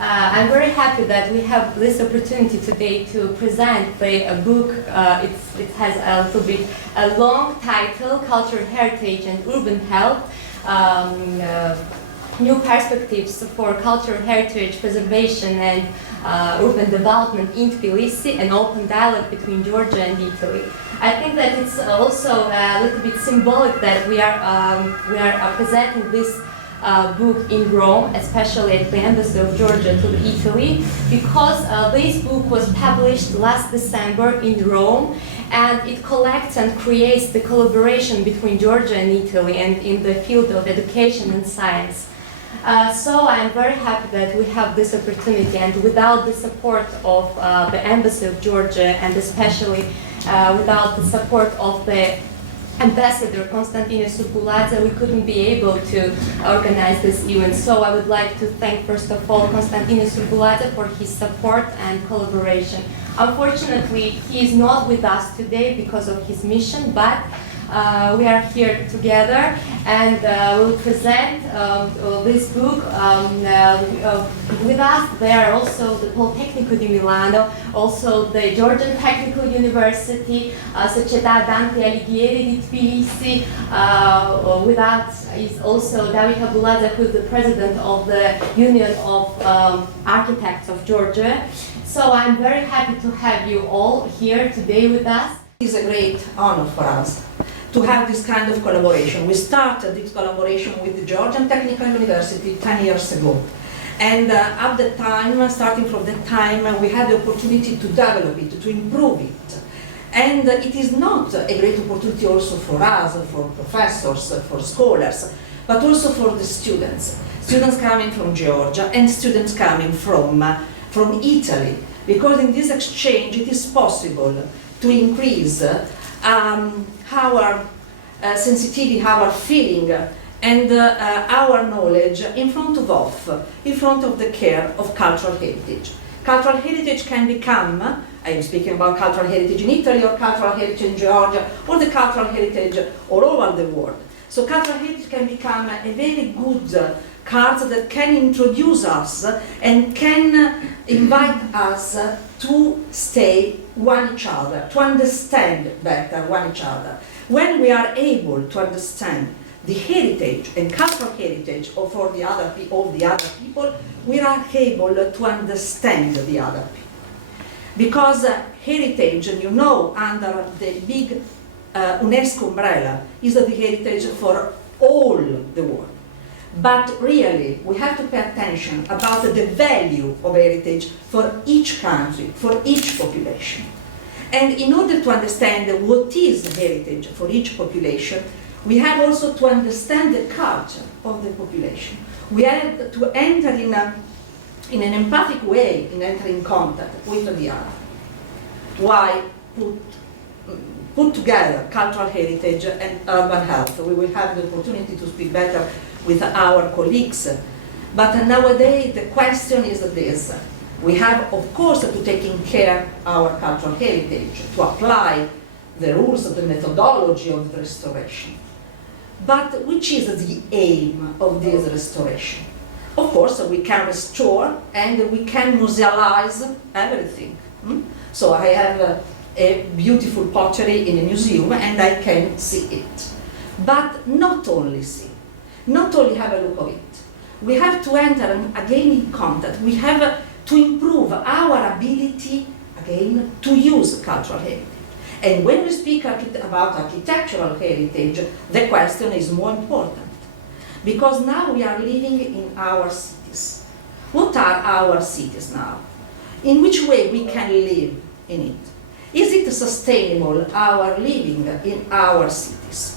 I'm very happy that we have this opportunity today to present the book. It has a little bit a long title, Cultural Heritage and Urban Health, New Perspectives for Cultural Heritage Preservation and Urban Development in Tbilisi, an open dialogue between Georgia and Italy. I think that it's also a little bit symbolic that we are presenting this book in Rome, especially at the Embassy of Georgia to Italy, because this book was published last December in Rome, and it collects and creates the collaboration between Georgia and Italy and in the field of education and science. So I'm very happy that we have this opportunity, and without the support of the Embassy of Georgia, and especially without the support of the Ambassador Konstantinos Surguladze, we couldn't be able to organize this event. So I would like to thank first of all Konstantinos Surguladze for his support and collaboration. Unfortunately, he is not with us today because of his mission, but we are here together, and we'll present this book. With us there are also the Politecnico di Milano, also the Georgian Technical University, Società Dante Alighieri di Tbilisi. With us is also David Abulazza, who is the president of the Union of Architects of Georgia. So I'm very happy to have you all here today with us. It's a great honor for us to have this kind of collaboration. We started this collaboration with the Georgian Technical University 10 years ago. And at the time, starting from that time, we had the opportunity to develop it, to improve it. And it is not a great opportunity also for us, for professors, for scholars, but also for the students. Students coming from Georgia and students coming from Italy. Because in this exchange, it is possible to increase our sensitivity, our feeling, and our knowledge in front of the care of cultural heritage. Cultural heritage can become, I am speaking about cultural heritage in Italy or cultural heritage in Georgia, or the cultural heritage all over the world. So cultural heritage can become a very good card that can introduce us and can invite us to stay one each other, to understand better one each other. When we are able to understand the heritage and cultural heritage of the other people, we are able to understand the other people. Because heritage, you know, under the big UNESCO umbrella, is the heritage for all the world. But really, we have to pay attention about the value of heritage for each country, for each population. And in order to understand what is heritage for each population, we have also to understand the culture of the population. We have to enter in an empathic way, in entering contact with the other. Why put together cultural heritage and urban health? We will have the opportunity to speak better with our colleagues. But nowadays the question is this. We have, of course, to take care of our cultural heritage, to apply the rules of the methodology of the restoration. But which is the aim of this restoration? Of course, we can restore and we can musealize everything. So I have a beautiful pottery in a museum and I can see it. But not only see, not only have a look of it. We have to enter again in contact. We have to improve our ability, again, to use cultural heritage. And when we speak about architectural heritage, the question is more important. Because now we are living in our cities. What are our cities now? In which way we can live in it? Is it sustainable, our living in our cities?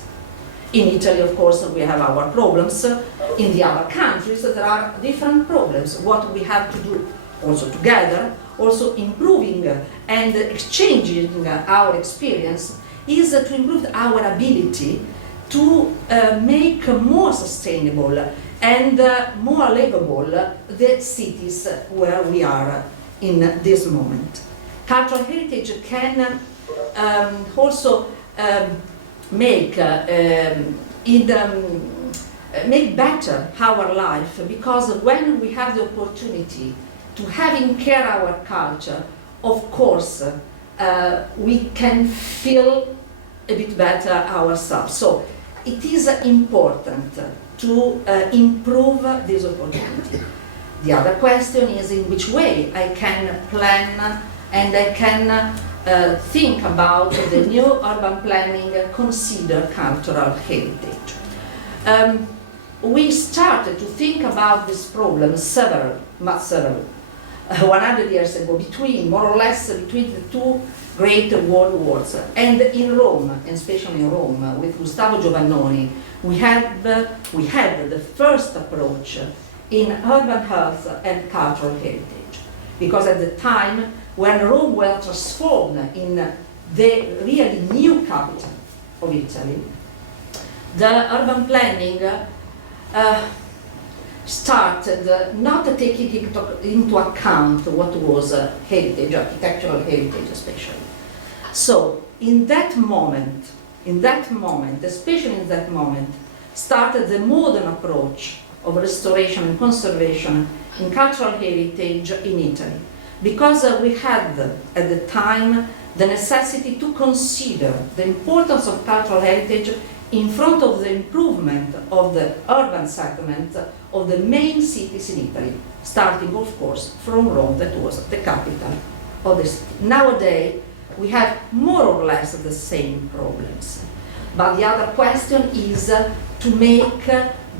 In Italy, of course, we have our problems. In the other countries, there are different problems. What we have to do also together, also improving and exchanging our experience, is to improve our ability to make more sustainable and more livable the cities where we are in this moment. Cultural heritage can also make better our life, because when we have the opportunity to having care our culture, of course, we can feel a bit better ourselves. So it is important to improve this opportunity. The other question is in which way I can plan and I can think about the new urban planning consider cultural heritage. We started to think about this problem several 100 years ago, more or less between the two great world wars. And in Rome, and especially in Rome, with Gustavo Giovannoni, we had the first approach in urban health and cultural heritage. Because at the time, when Rome was transformed in the really new capital of Italy, the urban planning started not taking into account what was heritage, architectural heritage especially. So in that moment, especially in that moment, started the modern approach of restoration and conservation in cultural heritage in Italy. Because we had at the time the necessity to consider the importance of cultural heritage in front of the improvement of the urban settlement of the main cities in Italy, starting of course from Rome, that was the capital of the city. Nowadays we have more or less the same problems, but the other question is to make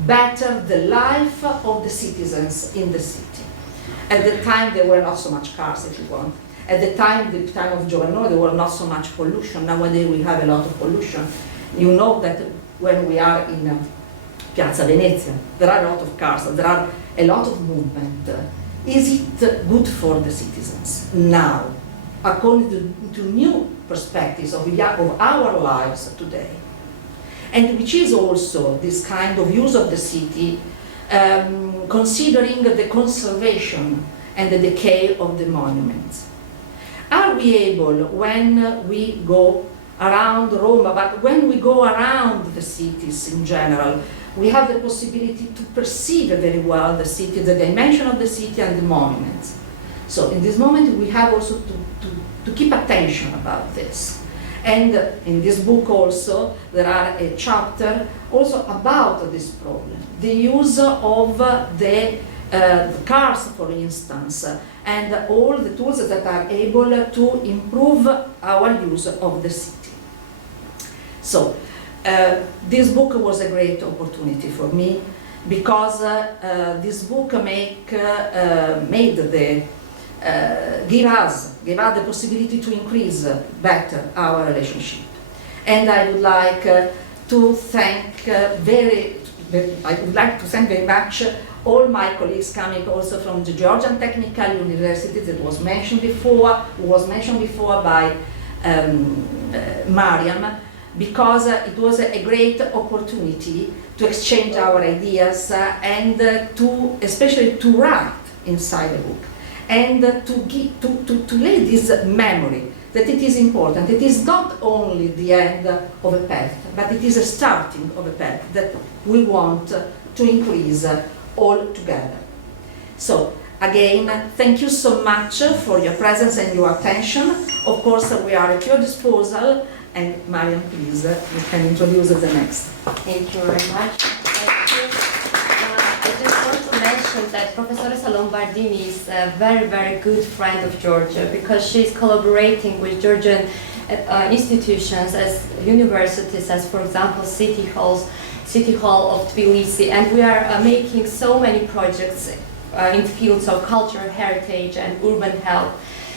better the life of the citizens in the city. At the time there were not so much cars, if you want. At the time of Giovannoni, there was not so much pollution. Nowadays we have a lot of pollution. You know that when we are in Piazza Venezia, there are a lot of cars, there are a lot of movement. Is it good for the citizens now, according to new perspectives of our lives today? And which is also this kind of use of the city, considering the conservation and the decay of the monuments. Are we able, when we go around Rome, but when we go around the cities in general, we have the possibility to perceive very well the city, the dimension of the city and the monuments. So in this moment we have also to keep attention about this. And in this book also there are a chapter also about this problem, the use of the cars, for instance, and all the tools that are able to improve our use of the city. So this book was a great opportunity for me because this book gave us the possibility to increase better our relationship. And I would like to thank very much all my colleagues coming also from the Georgian Technical University that was mentioned before by Mariam, because it was a great opportunity to exchange our ideas and especially to write inside the book and to lay this memory that it is important. It is not only the end of a path, but it is a starting of a path that we want to increase all together. So again, thank you so much for your presence and your attention. Of course, we are at your disposal. And Mariam, please, you can introduce the next. Thank you very much. I just want to mention that Professoressa Lombardini is a very, very good friend of Georgia because she is collaborating with Georgian institutions as universities, as for example City Hall of Tbilisi, and we are making so many projects in fields of cultural heritage and urban health.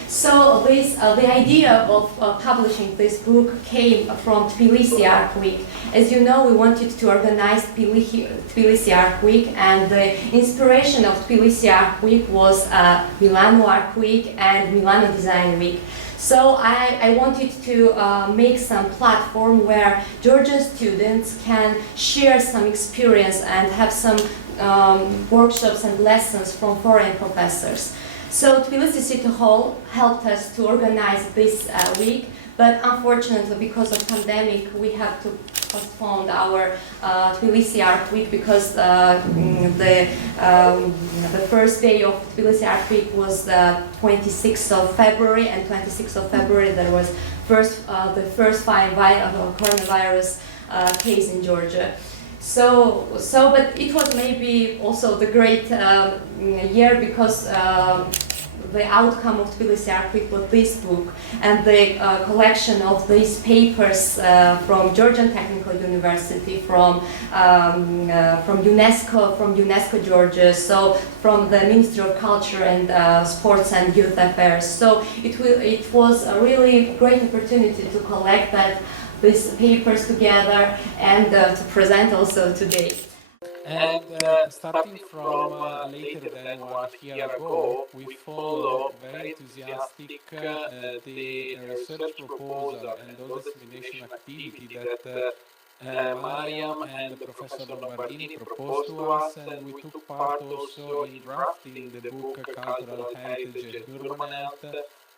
So the idea of publishing this book came from Tbilisi Art Week. As you know, we wanted to organize Tbilisi Art Week, and the inspiration of Tbilisi Art Week was Milano Art Week and Milano Design Week. So I wanted to make some platform where Georgian students can share some experience and have some workshops and lessons from foreign professors. So Tbilisi City Hall helped us to organize this week But unfortunately, because of pandemic, we have to postpone our Tbilisi Art Week because the first day of Tbilisi Art Week was the 26th of February, and 26th of February there was the first coronavirus case in Georgia. But it was maybe also the great year because the outcome of Tbilisi Art Week was this book and the collection of these papers from Georgian Technical University, from UNESCO Georgia, so from the Ministry of Culture and Sports and Youth Affairs. So it was a really great opportunity to collect these papers together and to present also today. And starting from later than 1 year ago, we follow very enthusiastic the research proposal and all dissemination activity that Mariam and Professor Lombardini proposed to us, and we took part also in drafting the book Cultural Heritage and Urban Health.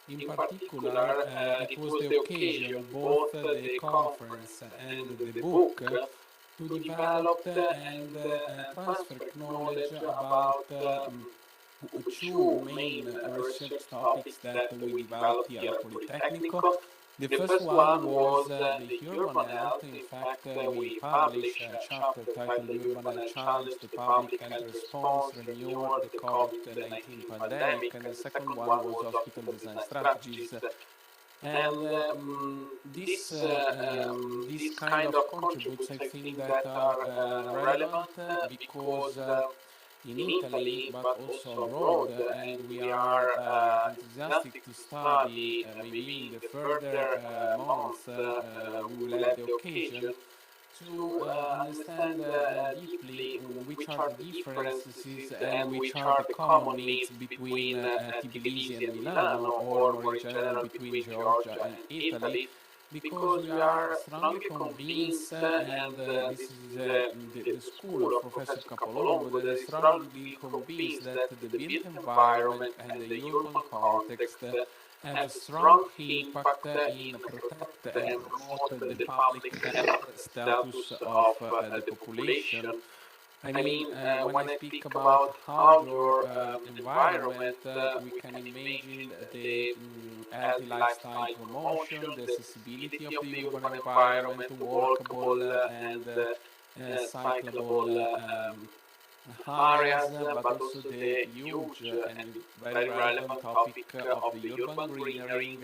In particular, it was the occasion, both the conference and the book, to develop and transfer knowledge about two main research topics that we developed here at Politecnico. The first one was the urban health. In fact, we published a chapter titled Urban Health Challenge, the Public Health Response, Renew the COVID-19 Pandemic, and the second one was Hospital Design Strategies. And this kind of contributes, I think, that are relevant because in Italy, but also abroad, and we are enthusiastic to study, maybe in the further months, we will have the occasion to understand deeply which are the differences and which are the common needs between Tbilisi and Milano, or more in general between Georgia and Italy, because we are strongly convinced, and this is the school of Professor Capolongo, that is strongly convinced that the built environment and the urban context have a strong impact in protect and promote the public health status of the population. I mean, when I speak about outdoor environment, we can imagine the healthy lifestyle promotion, the accessibility of the urban environment, walkable and cyclable areas, but also the huge and very relevant topic of the urban greenering,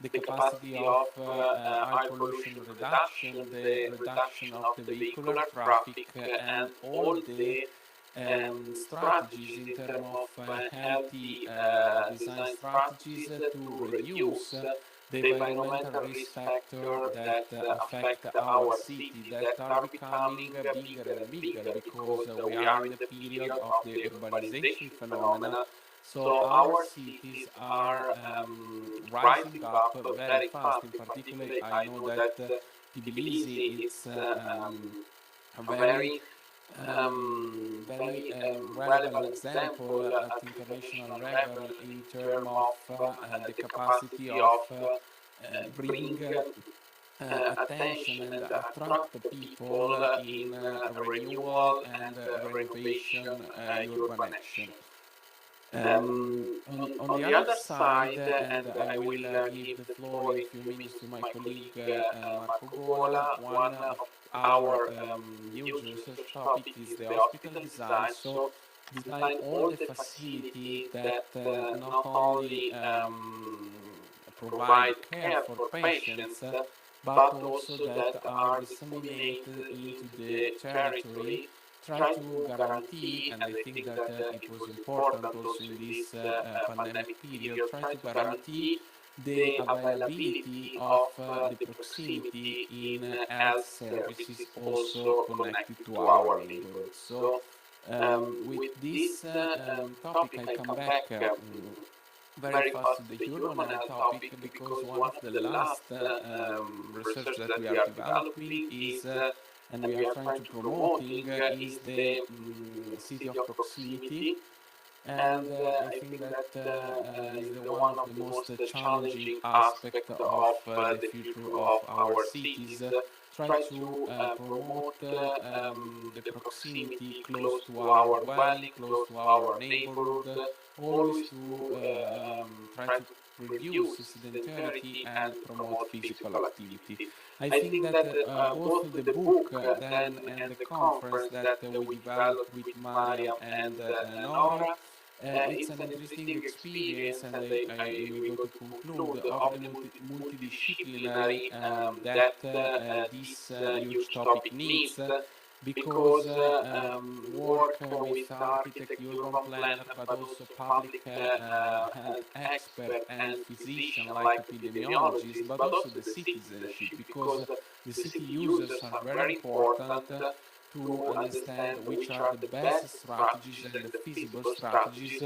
the capacity of air pollution reduction, the reduction of the vehicular traffic, and all the strategies in terms of healthy design strategies to reduce the environmental risk factor that affect our city, that are becoming bigger and bigger because we are in the period of the urbanization phenomena. So our cities are rising up very fast. In particular, I know that Tbilisi is a very relevant example at international level in terms of the capacity of bring attention and attract people in renewal and renovation urban action. On the other side, and I will give the floor in a few minutes to my colleague Marco Gola, one of our huge research topic is the hospital design. So design all the facility that not only provide care for patients, but also that are disseminated into the territory, try to guarantee, and I think that it was important also in this pandemic period, try to guarantee the availability of the proximity in health services also connected to our neighborhood. So with this topic I come back very fast to the urban health topic, because one of the last research that we are developing is and we are trying to promoting is the city of proximity. And I think that is one of the most challenging aspect of the future of our cities. Try to promote the proximity close to our dwelling, close to our neighborhood, always to try to reduce sedentarity and promote physical activity. I think that both the book then and the conference that we developed with Mariam and Nora, it's an interesting experience, and I will go to conclude of the multidisciplinary that this huge topic needs, because work with architect, urban planner, but also public health expert and physician like epidemiologists, but also the citizenship, because the city users are very important to understand which are the best strategies and the feasible strategies.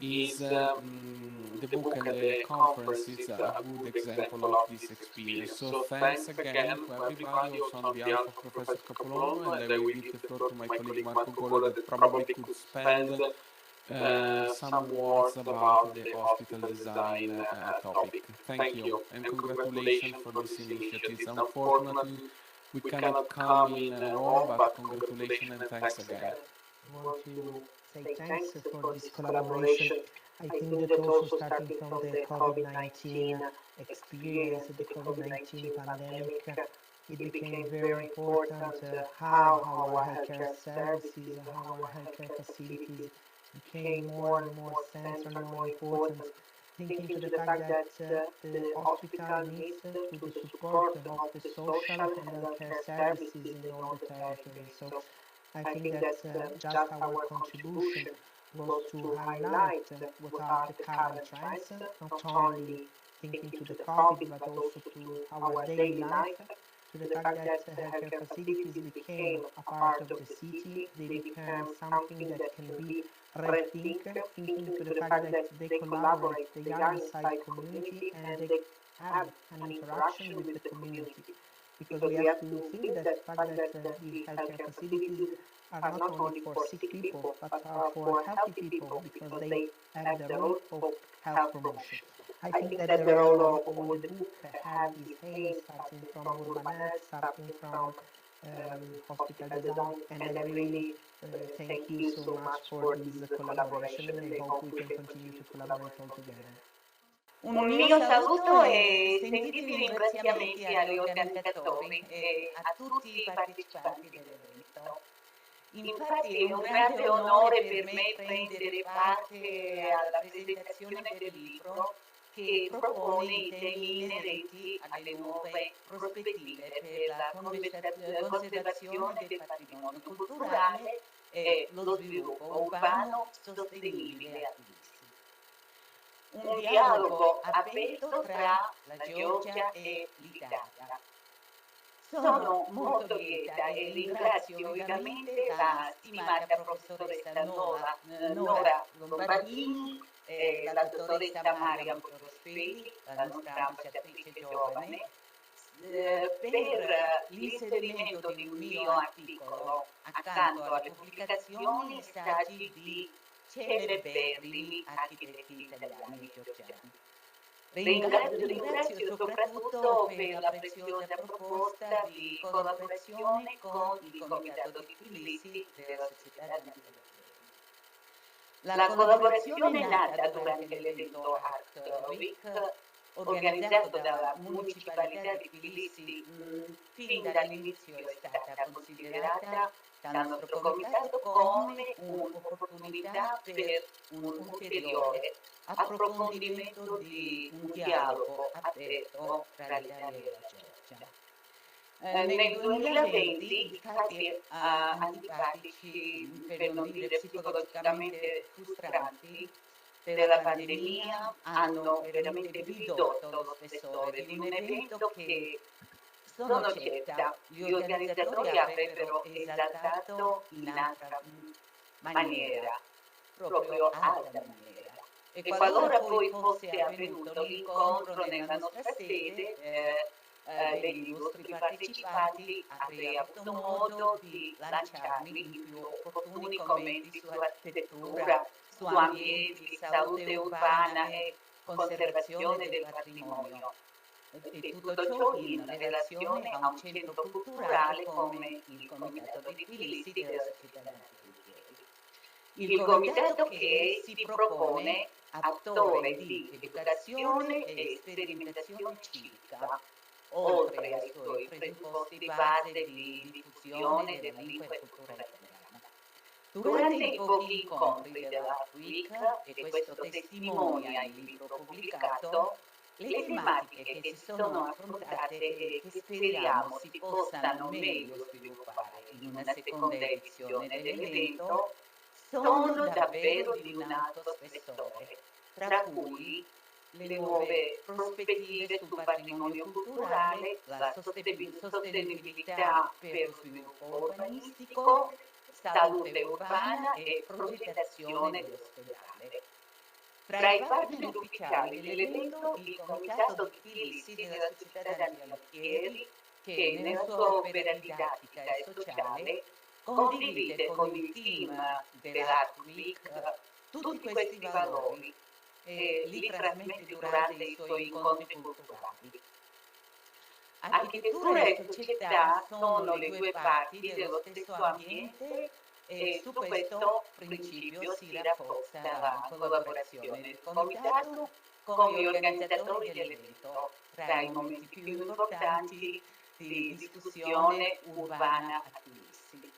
Is the book and the conference is a good example of this experience. So thanks again to everybody, also on behalf of Professor Capolono, and I will give the floor to my colleague Marco Gola, that probably could spend some words about the hospital design topic. Thank you, and congratulations for this initiative. Unfortunately, we cannot come in Rome, but congratulations and thanks again. I want to say thanks for this collaboration. I think that also starting from the COVID-19 experience, the COVID-19 pandemic, it became very important how our healthcare services, how our healthcare facilities became more and more central, more important, thinking to the fact that the hospital needs to the support of the social and healthcare services in all the territory. So I think that just our contribution was to highlight what are the current trends, not only thinking to the COVID, but also to our daily life, to the fact that healthcare facilities became a part of the city. They became something that can be rethink, thinking to the fact that they collaborate, they are inside community, and they have an interaction with the community. Because we have to think that the fact that the healthcare facilities are not only for sick people, but are for healthy people, because they have the role of health promotion. I think that the role of all the book have this aim, starting from urban health, starting from hospital design, and I really thank you so much for this collaboration, and I hope we can continue to collaborate all together. Un mio saluto e sentiti ringraziamenti agli organizzatori e a tutti i partecipanti dell'evento. Infatti è un grande onore per me prendere parte alla presentazione del libro che propone i temi inerenti alle nuove prospettive per la conservazione del patrimonio culturale e lo sviluppo urbano sostenibile e attivistico. Un dialogo aperto tra la Georgia e l'Italia. Sono molto lieta e ringrazio vivamente la stimata professoressa Nora Lombardini e la dottoressa Mariam BOTCHORISHVILI, la nostra ambasciatrice giovane, per l'inserimento di un mio articolo accanto alle pubblicazioni e saggi di celeberrimi architetti italiani e georgiani. Ringrazio soprattutto per la preziosa proposta di collaborazione con il Comitato di Tbilisi della Società di La collaborazione è nata durante l'evento Art Week organizzato dalla Municipalità di Tbilisi. Fin dall'inizio è stata considerata dal nostro comitato come un'opportunità per un ulteriore approfondimento di un dialogo aperto tra l'Italia e la Georgia. Nel 2020 i fatti antipatici, per non dire psicologicamente frustranti, della pandemia hanno veramente ridotto lo spessore di un evento che, sono certa, gli organizzatori avrebbero esaltato in altra maniera, proprio altra maniera. E qualora poi fosse avvenuto l'incontro nella nostra sede degli illustri partecipanti, avrei avuto modo di lanciarmi in più opportuni commenti su architettura, su ambienti, salute urbana e conservazione del patrimonio. E tutto ciò in relazione a un centro culturale come il Comitato di Tbilisi della Società d'Arte. Il comitato che si propone attore di educazione e sperimentazione civica, oltre ai suoi presupposti base di diffusione della lingua e cultura italiana. Durante i pochi incontri dell'Art Week, e questo testimonia il libro pubblicato, le tematiche che si sono affrontate e che speriamo si possano meglio sviluppare in una seconda edizione dell'evento sono davvero di un alto spessore, tra cui le nuove prospettive sul patrimonio culturale, la sostenibilità per lo sviluppo urbanistico, salute urbana e progettazione dell'ospedale. Tra i partner ufficiali dell'evento, il Comitato di Tbilisi della Società d'Arte Alfieri, che nella sua opera didattica e sociale condivide con il team dell'Art Week tutti questi valori e li trasmette durante i suoi incontri culturali. Architettura e società sono le due parti dello stesso ambiente e su questo principio si rafforza la collaborazione del Comitato con gli organizzatori dell'evento tra i momenti più importanti di discussione urbana a Tbilisi.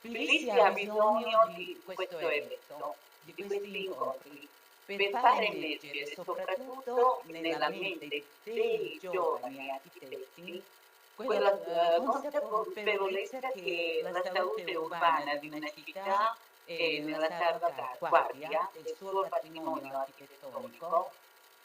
Tbilisi ha bisogno di questo evento, di questi incontri, per far emergere soprattutto nella mente dei giovani architetti quella consapevolezza che la salute urbana di una città e nella salvaguardia del suo patrimonio architettonico,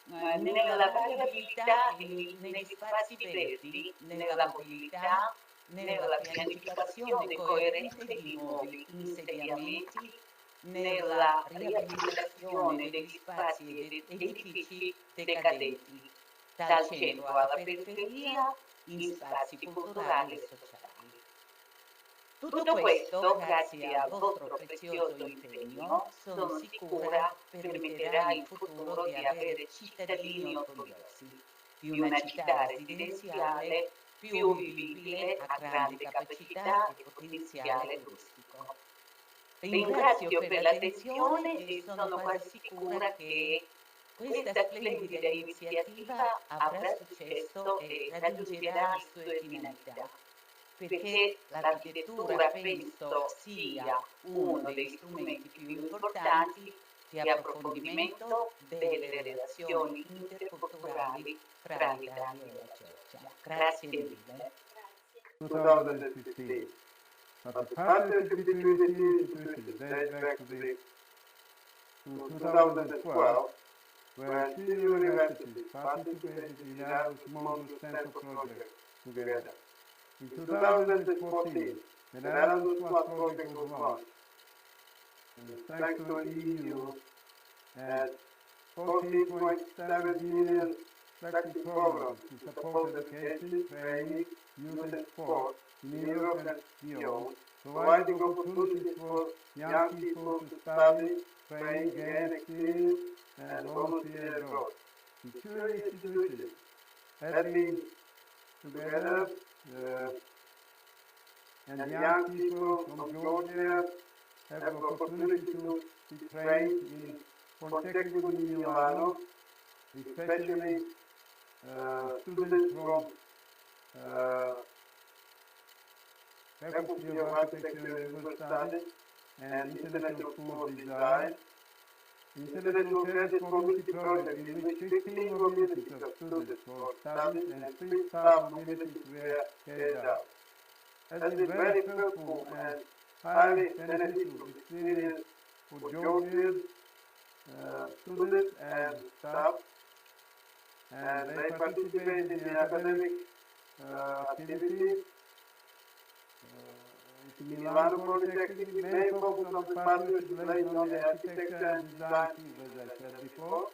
nella variabilità nei spazi verdi, nella mobilità, nella pianificazione coerente di nuovi insediamenti, nella riabilitazione degli spazi ed edifici decadenti, dal centro alla periferia, in spazi culturali e sociali. Tutto questo, grazie al vostro prezioso impegno, sono sicura permetterà in futuro di avere cittadini orgogliosi di una città residenziale più vivibile, a grande capacità e potenziale turistico. Ringrazio per l'attenzione e sono quasi sicura che questa splendida iniziativa avrà successo e raggiungerà le sue finalità, perché l'architettura penso sia uno dei strumenti più importanti di approfondimento delle relazioni interculturali tra l'Italia e la Georgia. Grazie mille. 2015. But the partnership between the two institutions dates back to 2012, when two universities participated in Erasmus Mundus Central project together. In 2014, the Erasmus Plus project was launched, and thanks to the EU, and 14.7 billion flexi programs to support education, training, youth and sport in Europe and beyond, providing opportunities for young people to study, train, gain experience, and volunteer abroad. The two institutions have been together, and young people from Georgia have the opportunity to be trained in Politecnico di Milano, especially students from Faculty of Architecture and Visual Studies and International School of Design. International Credit Mobility Project, in which 15 mobilities of students for studies and 3 staff mobilities were carried out, has been very fruitful and highly beneficial experience for Georgian students and staff, and they participated in academic activities. In Milano Polytechnic, the main focus of the partnership lays on the architecture and design field, as I said before.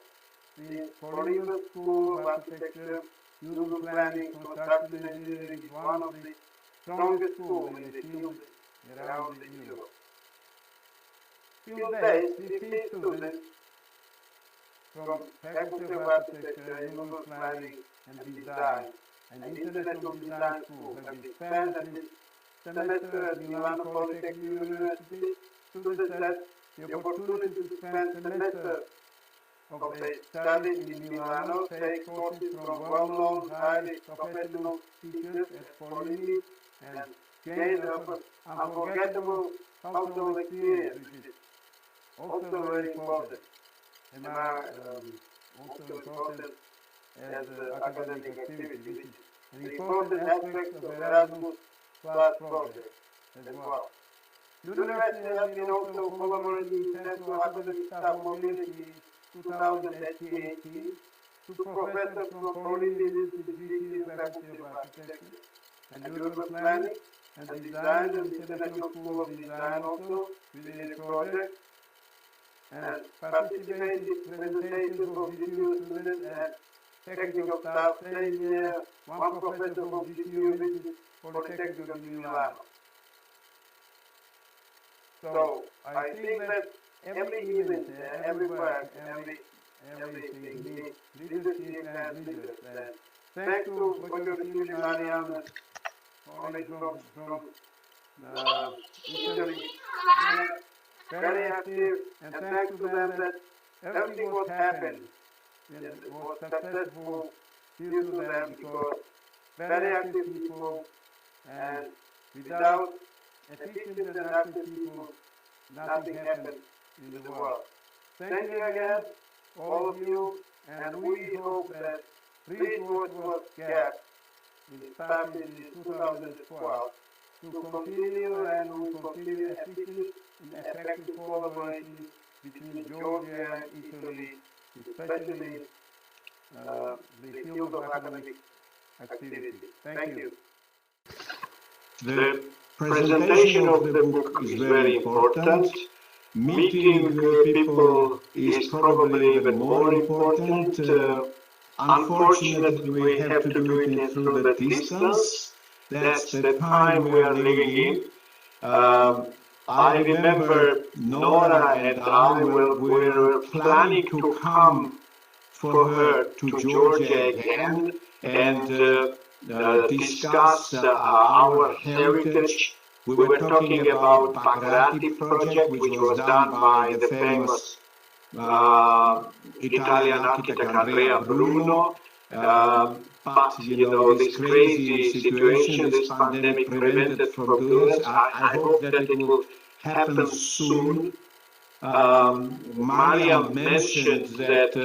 The Polino School of Architecture, Urban Planning, Construction Engineering is one of the strongest schools in the field around Europe. few days, 15 students from Faculty of Architecture, Urban Planning and Design, and International Design School have been spent at this semester at Milan Polytechnic University. Students had the opportunity to spend semester of their studies in Milano, take courses from well-known, highly professional teachers at Polini, and gain an unforgettable cultural experience, which is also very important. And are also important as academic activity, which is an important aspect of Erasmus Plus project as well. The university has been also collaborating with Central Academic Staff Mobility 2018. Two professors from Polini visited GTU Faculty of Architecture and Urban Planning and Design and International School of Design also within a project, and participated in presentations of GTU students and technical staff. Same year, one professor from GTU visited Polytechnic of Milano. So I think that every event, every work, everything needs leadership and leaders. And thanks to BOTCHORISHVILI, Mariam, colleagues from Italy, very active, and thanks to them that everything was happened and was successful due to them, because very active people, and without efficient and active people, nothing happens in the world. Thank you again, all of you, and we hope that please what was kept started in 2012 to continue, and will continue efficient and effective collaboration between Georgia and Italy, especially the field of academic activity. Thank you. The presentation of the book is very important. Meeting people is probably even more important. Unfortunately, we have to do it through the distance. That's the time we are living in. I remember Nora and I were planning to come for her to Georgia again and discuss our heritage. We were talking about Bagrati project, which was done by the famous Italian architect Andrea Bruno. But, you know, this crazy situation, this pandemic prevented from doing this. I hope that it will happen soon. Mariam mentioned that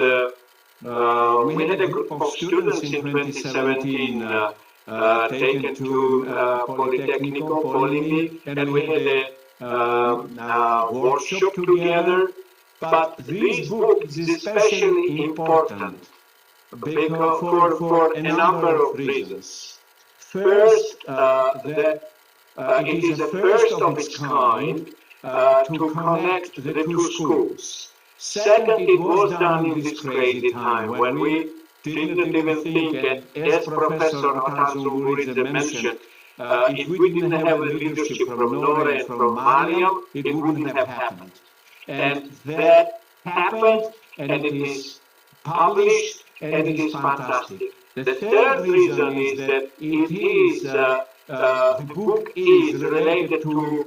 we had a group of students in 2017 taken to Politecnico, Polini, and we had a workshop together. But this book is especially important because for a number of reasons. First, that it is the first of its kind to connect the two schools. Second, it was done in this crazy time when we didn't even think, and as Professor Otar ZUMBURIDZE mentioned, if we didn't have the leadership from Nora and from Mariam, it wouldn't have happened. And that happened, and it is published, and it is fantastic. The third reason is that the book is related to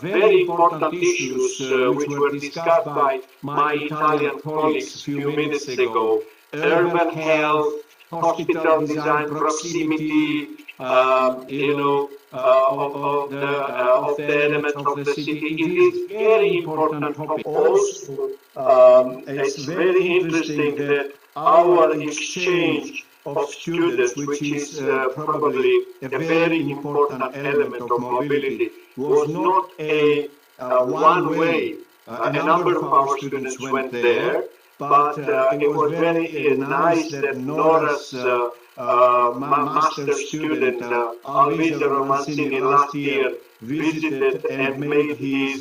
very important issues which were discussed by my Italian colleagues a few minutes ago: urban health, hospital design, proximity, of the elements of the city. It is a very important topic. Also, it's very interesting that our exchange of students, which is probably a very important element of mobility, was not a one-way. A number of our students went there, but it was very nice that Nora's master student, Alvise Romancini, last year visited and made his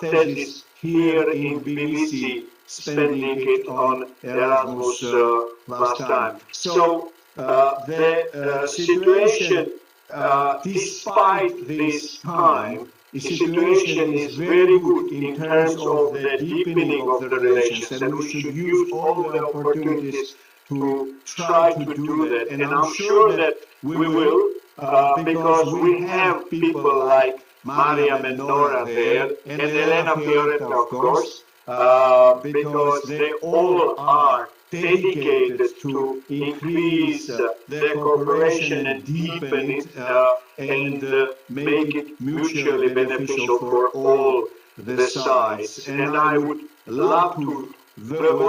thesis here in Tbilisi, spending it on Erasmus last time. So the situation, despite this time, the situation is very good in terms of the deepening of the relations, and we should use all the opportunities to try to do that. And I'm sure that we will, because we have people like Mariam and Nora there, and Elena Fioretta, of course, because they all are dedicated to increase their cooperation and deepen it and make it mutually beneficial for all the sides. And I would love to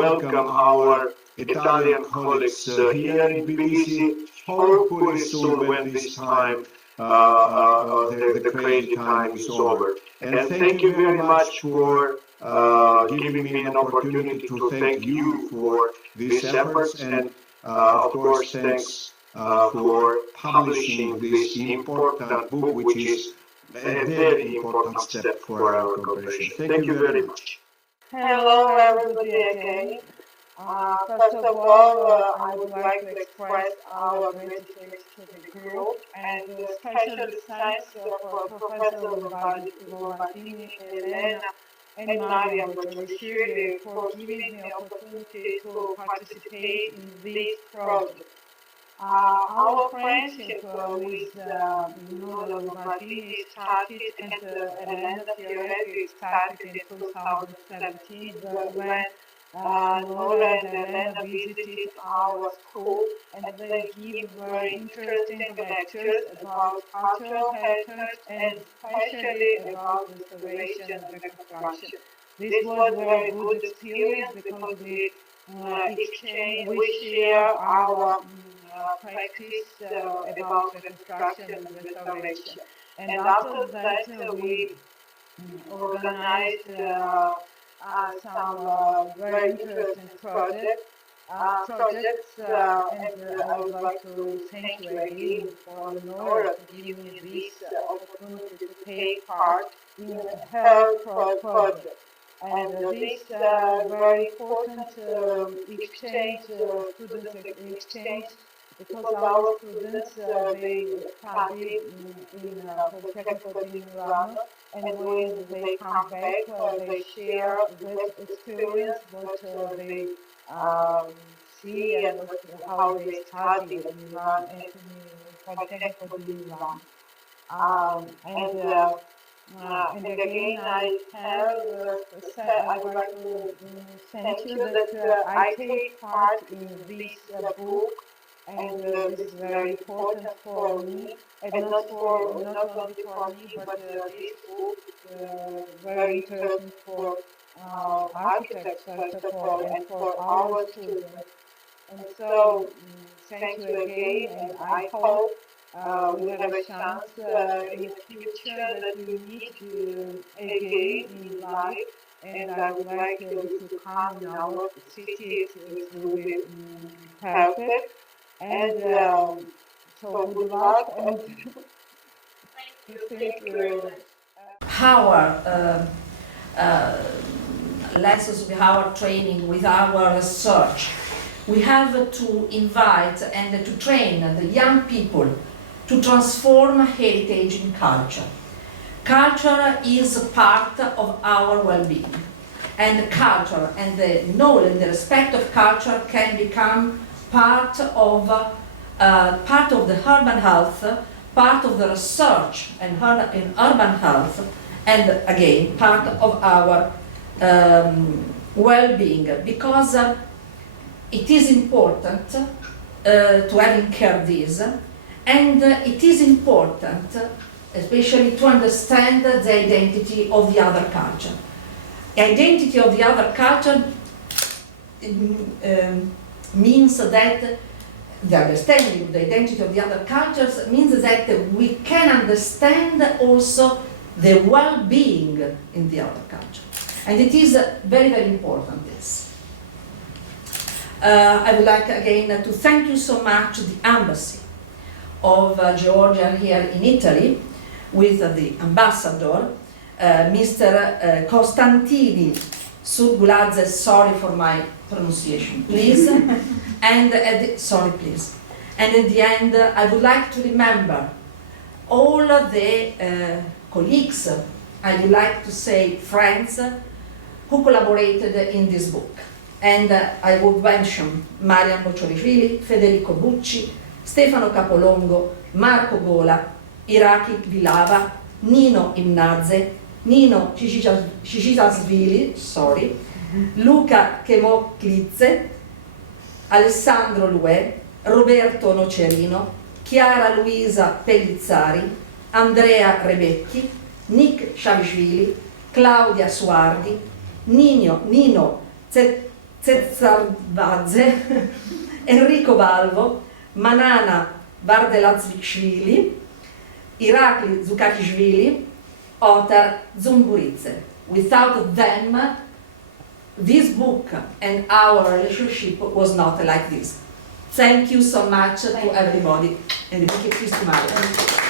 welcome our Italian colleagues here in Tbilisi, hopefully soon when this time, the crazy time is over. And thank you very much for giving me an opportunity to thank you for these efforts, and of course thanks for publishing this important book, which is a very important step for our cooperation. Thank you very much. Hello everybody again. First of all, I would like to express our gratitude to the group, and especially thanks for Professor Lombardini, Elena, and Mariam BOTCHORISHVILI for giving me the opportunity to participate in this project. Our friendship with Nora LOMBARDINI started, and Elena Fioretta started in 2017 when Nora and Elena visited our school, and they give very interesting lectures about cultural heritage and especially about restoration and reconstruction. This was a very good experience because we share our practice about reconstruction and restoration. And after that we organized some very interesting projects, and I would like to thank you again for Nora to give me this opportunity to take part in her project. And this very important exchange, student exchange, because our students, they study in Polytechnico di Milano, and when they come back, they share that experience, what they see and how they study in Milan and in Polytechnico di Milano. And again, I would like to thank you that I take part in this book, and this is very important for me, and not only for me, but this book is very interesting for architects, first of all, and for our students. And so, thank you again, and I hope we have a chance in the future that we meet again in life, and I would like you to come in our city. It will be perfect. And so good luck, and thank you. Our lessons with our training, with our research, we have to invite and to train the young people to transform heritage in culture. Culture is part of our well-being, and culture and the knowledge and the respect of culture can become part of the urban health, part of the research in urban health, and again part of our well-being, because it is important to have in care this, and it is important especially to understand the identity of the other culture. The identity of the other culture means that the understanding of the identity of the other cultures means that we can understand also the well-being in the other culture. And it is very, very important, this. I would like again to thank you so much, the Embassy of Georgia here in Italy, with the ambassador, Mr. Costantini Surguladze, sorry for my pronunciation, please. And sorry, please. And at the end, I would like to remember all the colleagues I would like to say friends who collaborated in this book. And I would mention Mariam BOTCHORISHVILI, Federico Bucci, Stefano Capolongo, Marco GOLA, Iraki Vilava, Nino IMNADZE, Nino IMNADZE, Luca Chemoklidze, Alessandro Luè, Roberto Nocerino, Chiara Luisa Pellizzari, Andrea Rebecchi, Nick SHAVISHVILI, Claudia Suardi, Nino Zetsarvadze, Enrico Balvo, Manana Vardelazvikshvili, Irakli Zukakishvili, Otar ZUMBURIDZE. Without them, this book and our relationship was not like this. Thank you so much to everybody, and vi chiesto male.